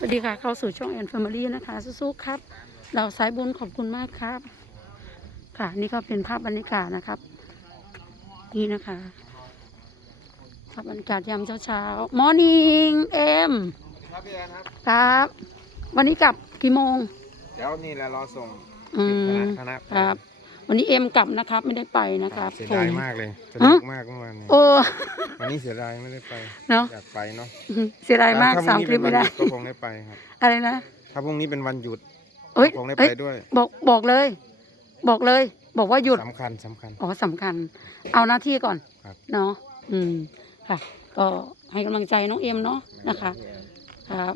สวัสดีค่ะ เข้าสู่ช่องแอนแฟมิลี่นะคะ สู้ๆครับเราสายบุญขอบคุณมากครับ ค่ะนี่ก็เป็นภาพบรรยากาศนะครับ นี่นะคะ ภาพบรรยากาศยามเช้าๆมอร์นิ่งเอ็มครับพี่แอนครับ ครับ วันนี้กลับกี่โมง เดี๋ยวนี่แหละรอส่งอืมคณะครับ วันนี้เอ็มกลับนะครับ ไม่ได้ไปนะครับเสียผดายมมากเลยสฮะนุกมากเมื่อวานนี้โอ้ วันนี้เสียดายไม่ได้ไปเนาะอยากไปเนาะเสียดายมากถ้สามพรุ่งคลิปนี้ไม่ได้เป็นวันหยุก็คงได้ไปครับ อะไรนะถ้าพรุ่งนี้เป็นวันหยุดเอ้ยคงได้เอ้ไปยด้วยบอกบอกเลย บอกเลย บอกว่าหยุด สำคัญสำคัญ อ๋อสำคัญ เอาหน้าที่ก่อนครับ เนาะอืมค่ะ ก็ให้กำลังใจน้องเอ็มเนาะนะคะ ครับ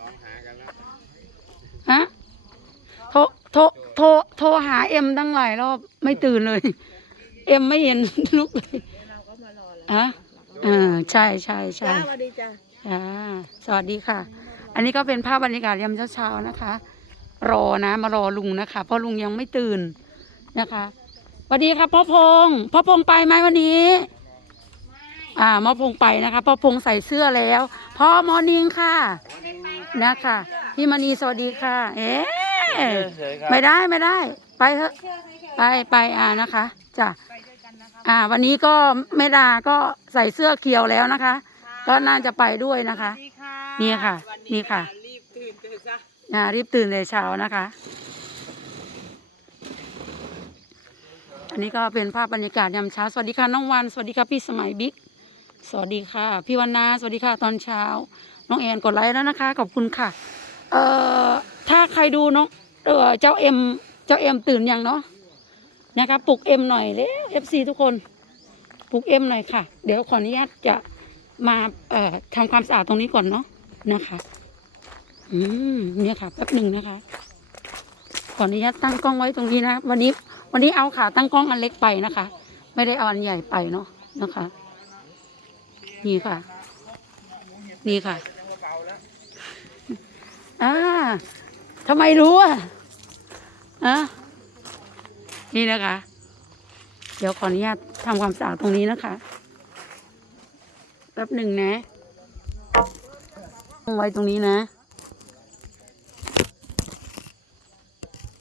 ร้องหากันแล้ว ฮะโทรโทรโทรโทรหาเอ็มตั้งหลายรอบไม่ตื่นเลย เอ็มไม่เห็นลุกเลยเราก็มารอแล้วฮะอ่าใช่ใช่ใช่จ้าสวัสดีจ้าอ่าสวัสดีค่ะ อันนี้ก็เป็นภาพบรรยากาศยามเช้าๆนะคะ รอนะ มารอลุงนะคะเพราะลุงยังไม่ตื่นนะคะสวัสดีครับพ่อพงษ์พ่อพงษ์ไปไหมวันนี้ อ่าพ่อพงษ์ไปนะคะพ่อพงษ์ใส่เสื้อแล้วพ่อมอร์นิ่งค่ะ นะคะพี่มณีสวัสดีค่ะ เอ๊ะไม่ได้ไม่ได้ ไปเถอะไปไปอ่านะคะจ้ะอ่า วันนี้ก็แม่ดาก็ใส่เสื้อเขียวแล้วนะคะ ก็น่าจะไปด้วยนะคะ นี่ค่ะ นี่ค่ะรีบตื่นตื่นซะอ่ารีบตื่นแต่เช้านะคะ อันนี้ก็เป็นภาพบรรยากาศยามเช้าสวัสดีค่ะน้องวันสวัสดีค่ะพี่สมัยบิ๊ก สวัสดีค่ะ พี่วันนาสวัสดีค่ะ ตอนเช้า น้องแอนกดไลค์แล้วนะคะ ขอบคุณค่ะ เอ่อ ถ้าใครดูน้องเออเจ้าเอ็ม เจ้าเอ็มตื่นยังเนาะนะคะปลุกเอ็มหน่อยเร็วเอฟซีทุกคนปลุกเอ็มหน่อยค่ะ เดี๋ยวขออนุญาตจะมาเอ่อทำความสะอาดตรงนี้ก่อนเนาะนะคะ อืมเนี่ยค่ะแป๊บหนึ่งนะคะ ขออนุญาตตั้งกล้องไว้ตรงนี้นะ วันนี้ วันนี้เอาขาตั้งกล้องอันเล็กไปนะคะ ไม่ได้เอาอันใหญ่ไปเนาะนะคะ นี่ค่ะ นี่ค่ะอ่าทำไมรู้อะอะนี่นะคะ เดี๋ยวขออนุญาตทำความสะอาดตรงนี้นะคะแป๊บหนึ่งนะไว้ตรงนี้นะ